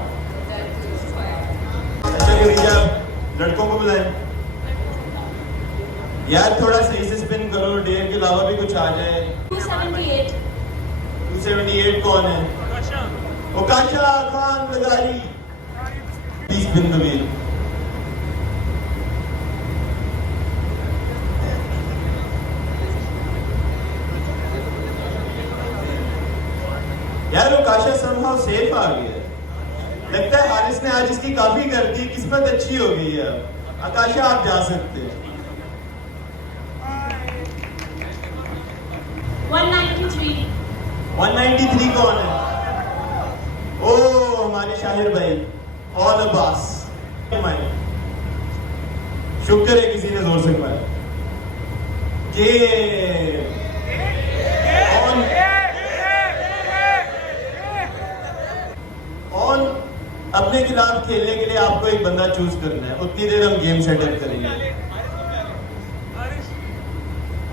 That do us part. अच्छा खदीजा, लड़कों को बुलाएं। यार थोड़ा सही से spin करो, dare के अलावा भी कुछ आ जाए। 278. 278 कौन है? Okasha Khan Lagari. Please spin the wheel. यार ओकाशा समहाउ सेफ आ गया। लगता है हारिस ने आज इसकी काफी कर दी, किस्मत अच्छी हो गई है। आकाशा आप जा सकते हैं। 193। 193 कौन है? ओ हमारे शाहिर भाई ऑल अब्बास। शुक्र है किसी ने जोर से मारा। ये ऑन अपने खिलाफ खेलने के लिए आपको एक बंदा चूज करना है, उतनी देर हम गेम सेटअप करेंगे।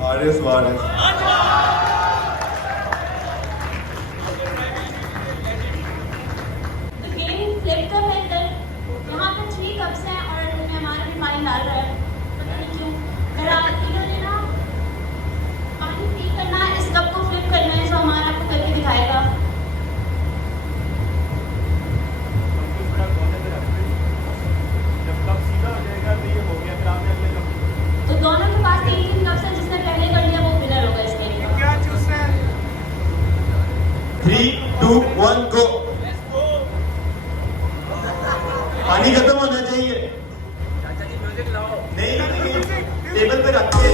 हारिस वारिस। तो गेम फ्लिप कप है इधर। यहाँ पे 3 कप्स हैं और मेहमान भी पानी डाल रहा है, पता नहीं क्यों। इन्होंने ना पानी पी करना, इस कप को फ्लिप करना है, जो हमारा आपको करके दिखाएगा। 1 गो। पानी खत्म होना चाहिए। नहीं, टेबल पे रख के।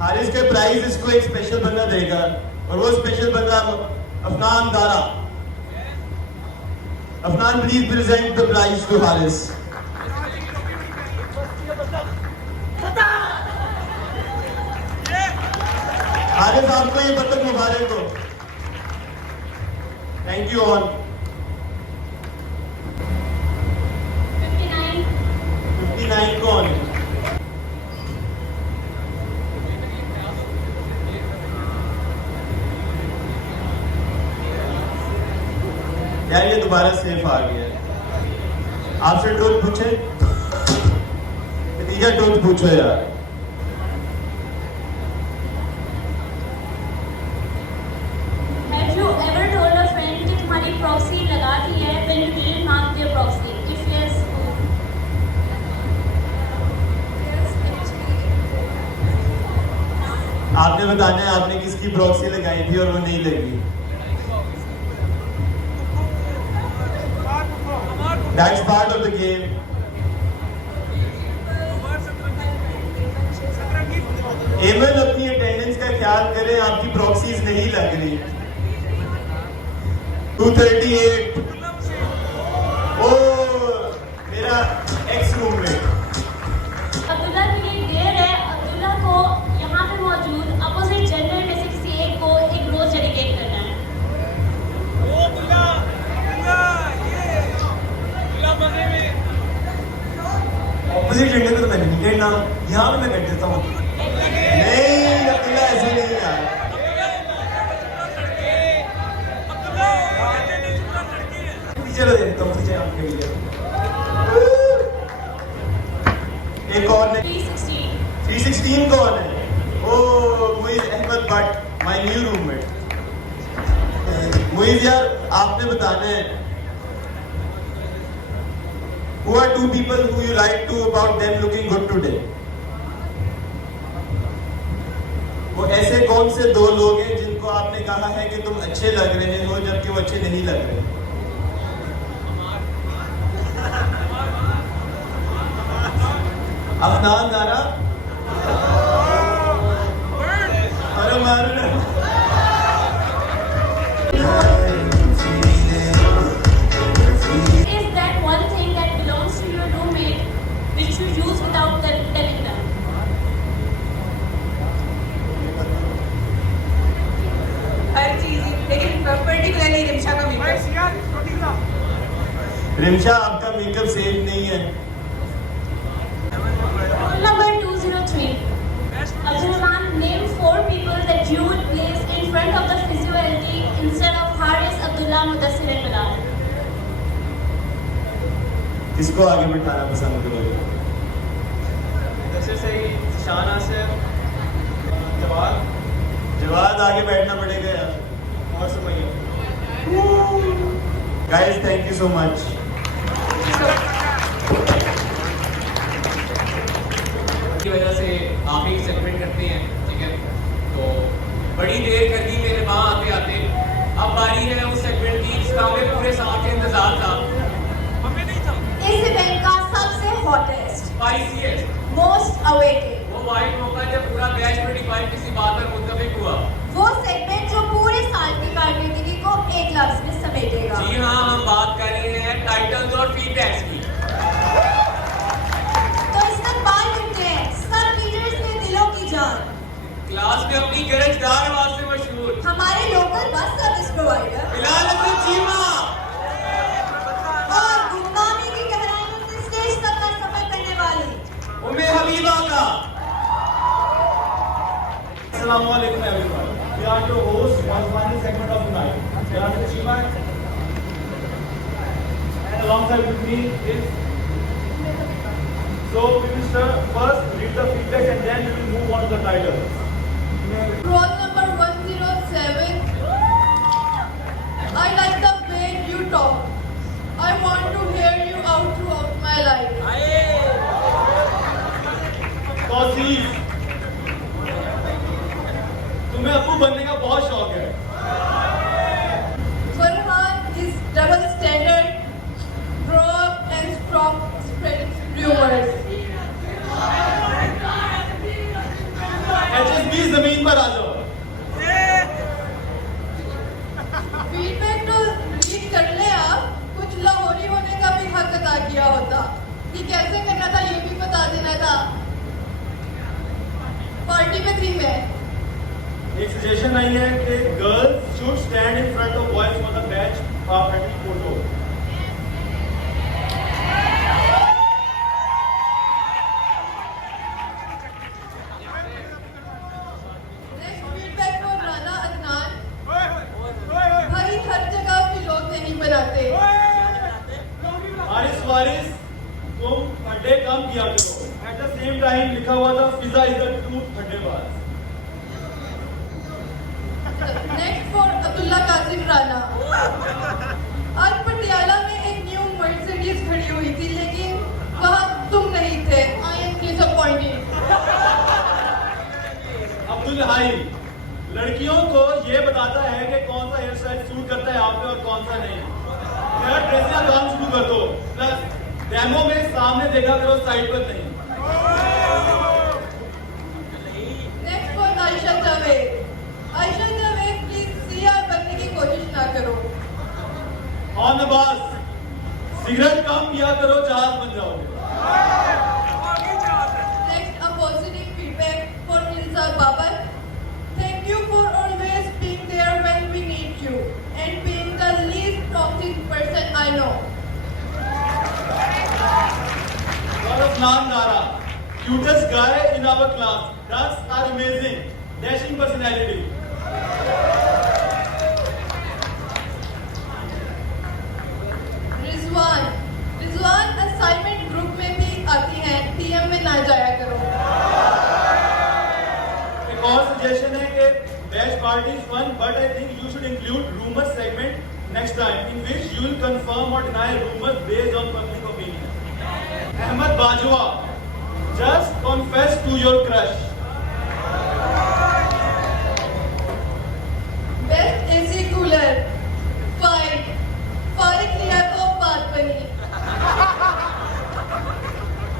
हारिस के प्राइज इसको एक स्पेशल बंदा देगा और वो स्पेशल बंदा Afnan Dara. Afnan, please present the prize to Haris. Haris, आपको ये बतख मुबारक हो। Thank you all. 59 कौन है? यार ये दोबारा सेफ आ गया है। आपसे ट्रूथ पूछे, नतीजा ट्रूथ पूछो यार। Have you ever told a friend कि तुम्हारी proxy लगा दी है when you didn't mark their proxy? If yes, who? आपने बताना है आपने किसकी प्रॉक्सी लगाई थी और वो नहीं लगी। That's part of the game. एमन, अपनी अटेंडेंस का ख्याल करें, आपकी प्रॉक्सीज नहीं लग रही। 238। ओ, मेरा एक्स रूममेट। अब्दुल्ला के लिए देर है। अब्दुल्ला को यहाँ पे मौजूद अपोजिट जेंडर में से किसी एक को एक रोज डेडिकेट करना है। ऑपोजिट जेंडर को तो मैं नहीं कहना, यहाँ पे मैं कर देता हूँ। नहीं अब्दुल्ला, ऐसे नहीं यार। चलो देता हूँ पीछे आपके लिए। एक और ने 316। 316 कौन है? Oh, Muiz Ahmed Bhatt, my new roommate. Muiz यार, आपने बताना है who are 2 people who you like to about them looking good today? वो ऐसे कौन से 2 लोग हैं जिनको आपने कहा है कि तुम अच्छे लग रहे हो जबकि वो अच्छे नहीं लग रहे? अफनान दारा, अरे मारो। Is that one thing that belongs to your roommate which you use without telling them? हर चीज, लेकिन पर्टिकुलरली रिमशा का मेकअप। रिमशा, आपका मेकअप सेफ नहीं है। Rule number 203. Abdurrahman, name 4 people that you would place in front of the physicality instead of Haris, Abdullah, Mudassir and Bilal. किसको आगे बिठाना पसंद करोगे? जैसे सही शाना से जवाद आगे बैठना पड़ेगा यार। और Sumaiya. Guys, thank you so much. की वजह से आप ही सेलिब्रेट करते हैं, ठीक है? तो बड़ी देर कर दी मेरे वहाँ आते आते। अब बारी है उस सेगमेंट की जिसका हमें पूरे साल से इंतजार था। इस इवेंट का सबसे हॉटेस्ट, स्पाइसीएस्ट, मोस्ट अवेटेड, वो वाइड मौका जब पूरा बैच 25 किसी बात पर मुत्तफिक हुआ। वो सेगमेंट जो पूरे साल की कारकर्दगी को एक लफ्ज में समेटेगा। जी हाँ, हम बात कर रहे हैं टाइटल्स और फीडबैक्स की। तो इस्तकबाल करते हैं सब लीडर्स के दिलों की जान, क्लास में अपनी गरजदार आवाज से मशहूर हमारे local bus service provider Bilal Ahmad Cheema और गुमनामी की गहराइयों से स्टेज तक का सफर करने वाली उम्मे हबीबा का Assalamu alaikum everyone. We are your hosts for the final segment of the night. Bilal Ahmed Chima and alongside with me is. So we will first read the feedback and then we will move on to the titles. Roll number 107. I like the way you talk. I want to hear you out throughout my life. Tauseef, तुम्हें अप्पू बनने का बहुत शौक है. Farhan is double standard, grow up and stop spreading rumors. HSB जमीन पर आ जाओ. Feedback तो रीड कर ले आप. कुछ लाहौरी होने का भी हक अदा किया होता. कि कैसे करना था ये भी बता देना था. पार्टी में थी मैं. एक सजेशन आई है कि girls should stand in front of boys for the batch party photo. Next feedback for Rana Adnan. भाई हर जगह भी लोग नहीं बनाते. हारिस वारिस, तुम फड्डे कम किया करो. एट द सेम टाइम लिखा हुआ था फिजा इज अ ट्रूथ फड्डेबाज. Next for Abdullah Qasim Rana. आज पटियाला में एक न्यू मर्सिडीज खड़ी हुई थी लेकिन वहाँ तुम नहीं थे. I am disappointed. Abdul high, लड़कियों को ये बताता है कि कौन सा हेयर स्टाइल सूट करता है आप पे और कौन सा नहीं. हेयर ड्रेसिंग का काम शुरू कर दो. प्लस डेमो में सामने देखा करो, साइड पर नहीं. Next for Ayesha Javed. Ayesha Javed please CR बनने की कोशिश ना करो. ऑन द बस, सिगरेट कम किया करो, जहाज बन जाओगे. Next, a positive feedback for Ilza Babar. Thank you for always being there when we need you and being the least toxic person I know. Aslan Dara, cutest guy in our class. Ducks are amazing. Dashing personality. Rizwan assignment group में भी आती हैं. TM में ना जाया करो. एक और सजेशन है कि batch party is fun but I think you should include rumour segment next time in which you will confirm और deny rumours based on public opinion. Ahmed Bajwa, just confess to your crush. Best AC cooler. फारिग लिया तो बात बनी.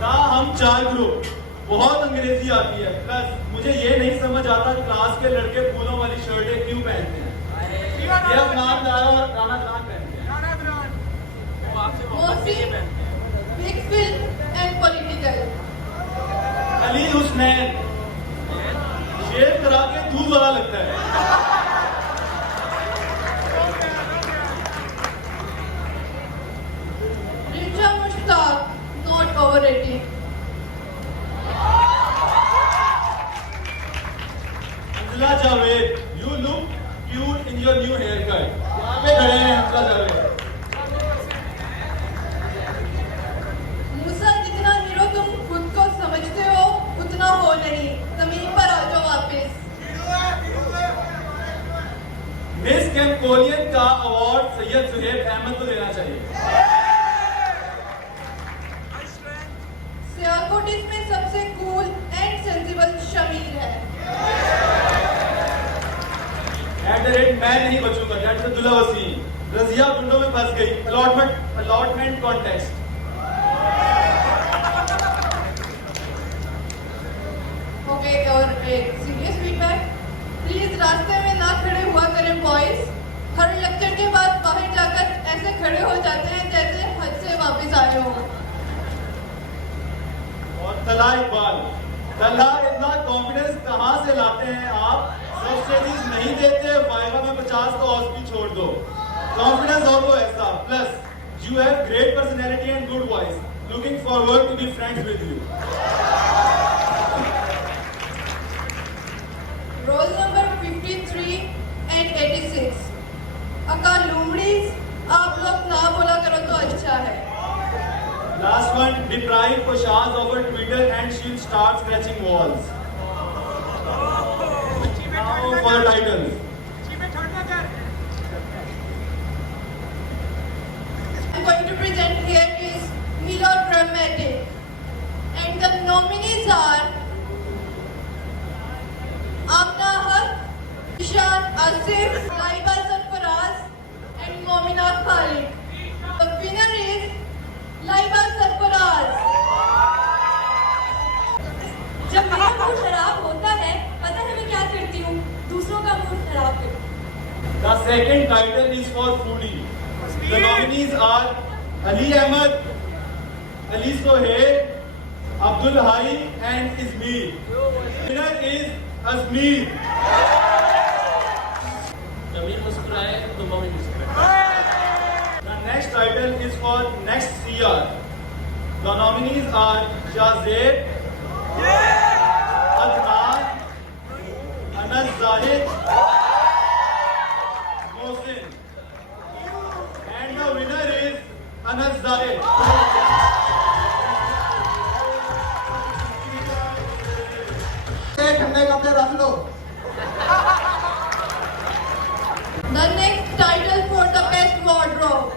हम चार group, बहुत अंग्रेजी आती है. प्लस मुझे ये नहीं समझ आता क्लास के लड़के फूलों वाली शर्टें क्यों पहनते हैं. ये अफनान दारा और राना खान पहनते हैं. Mohsin, big film and political. Ali Husnain, shave करा के दूध वाला लगता है. Richa Mushtaq, not overrated. Anjala Javed, you look cute in your new haircut. यहाँ पे खड़े हैं अंजला जावेद. मूसा, जितना हीरो तुम खुद को समझते हो उतना हो नहीं. जमीन पर आ जाओ वापस. मिस कैम्पोलियन का अवार्ड सैयद सुहेब अहमद को देना चाहिए. सियालकोट में सबसे कूल एंड सेंसिबल शमीर है. मैं नहीं बचूंगा. दैट इज दुल्हा वसीम. रजिया गुंडों में फंस गई. Allotment contest. ओके, और एक सीरियस फीडबैक. प्लीज रास्ते में ना खड़े हुआ करें बॉयज. हर लेक्चर के बाद बाहर जाकर ऐसे खड़े हो जाते हैं जैसे हज से वापस आए हो. और तला इकबाल, तल्हा इतना कॉन्फिडेंस कहाँ से लाते हैं आप? सब्सिडीज नहीं देते, वाइवा में 50 को और भी छोड़ दो। कॉन्फिडेंस हो तो ऐसा, plus you have great personality and good voice. Looking forward to be friends with you. Roll number 53 and 86। Aka लुमड़ीज, आप लोग ना बोला करो तो अच्छा है। Last one, deprive Poshaz of her Twitter and she'll start scratching walls. Now for titles. I'm going to present here is melodramatic, and the nominees are Amna Haq, Ishan Asif, Laiba Sarfaraz, and Momina Khalid. The winner is Laiba Sarfaraz. जब मेरा mood खराब होता है, पता है मैं क्या करती हूँ? दूसरों का मूड खराब करती हूँ। The second title is for foodie. The nominees are Ali Ahmed, Ali Sohail, Abdul Hai and Ismail. Winner is Asmeer. जमीर मुस्कुराए तो मम्मी मुस्कुराए। The next title is for next year. The nominees are Shahzeb, Adnan, Anas Zahid, Mohsin. And the winner is Anas Zahid. ठंडे कपड़े रख लो। The next title for the best wardrobe.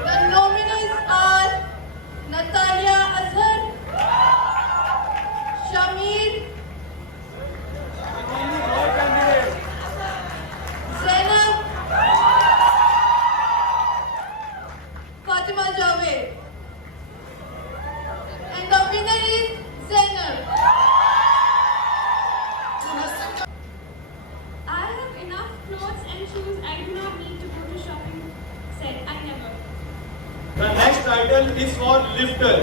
The nominees are Natalia Azhar, Shamir, Zainab, Fatima Javed, and the winner is Zainab. I have enough clothes and shoes. I do not need to go to shopping. Said I never. The next title is for lifter.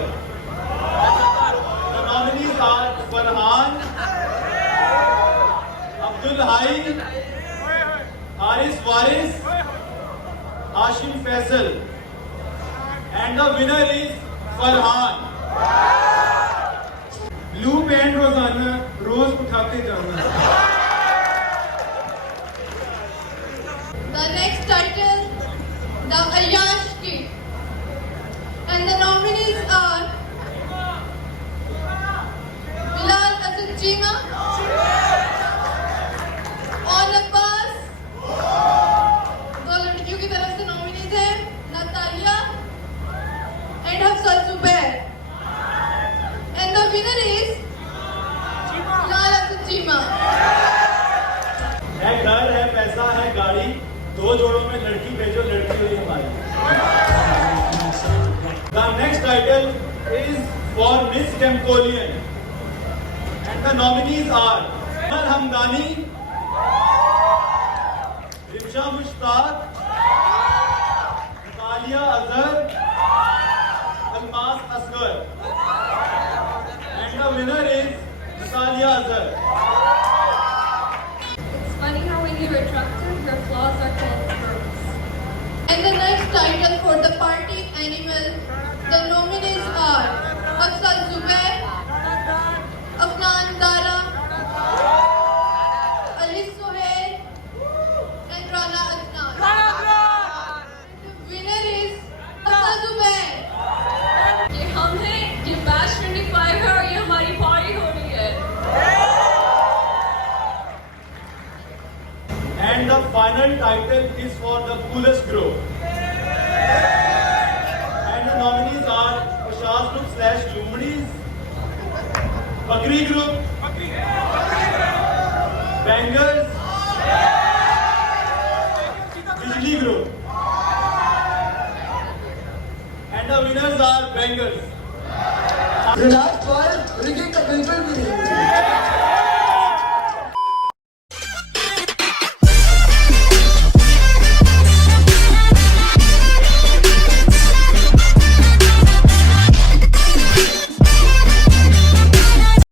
The nominees are Farhan, Abdul Hai, Haris Waris, Hashim Faisal, and the winner is Farhan. Blue pant रोजाना रोज उठाते जाना। The next title, The Ayyash Kid. And the nominees are Bilal Asad Jima, On Abbas, दो लड़कियों की तरफ से nominees हैं Natalia and Hafsat Zubair. And the winner is Bilal Asad Jima. है घर है पैसा है गाड़ी, दो जोड़ों में लड़की भेजो, लड़की हुई हमारी। The next title is for Miss Campolian, and the nominees are Umar Hamdani, Ribsha Mushtaq, Talia Azhar, Almas Asghar, and the winner is Talia Azhar. It's funny how when you're attractive, your flaws are called curves. And the next title for the party animal, the nominees are Hafsat Zubair, Afnan Dara, Ali Sohail, and Rana Adnan. The winner is Hafsat Zubair. ये हम हैं, ये batch 25 है और ये हमारी party हो रही है। And the final title is for the coolest group. And the nominees are Poshaz Group / Lumdis, Bakri Group, Bangers, Bijli Group. And the winners are Bangers. The last one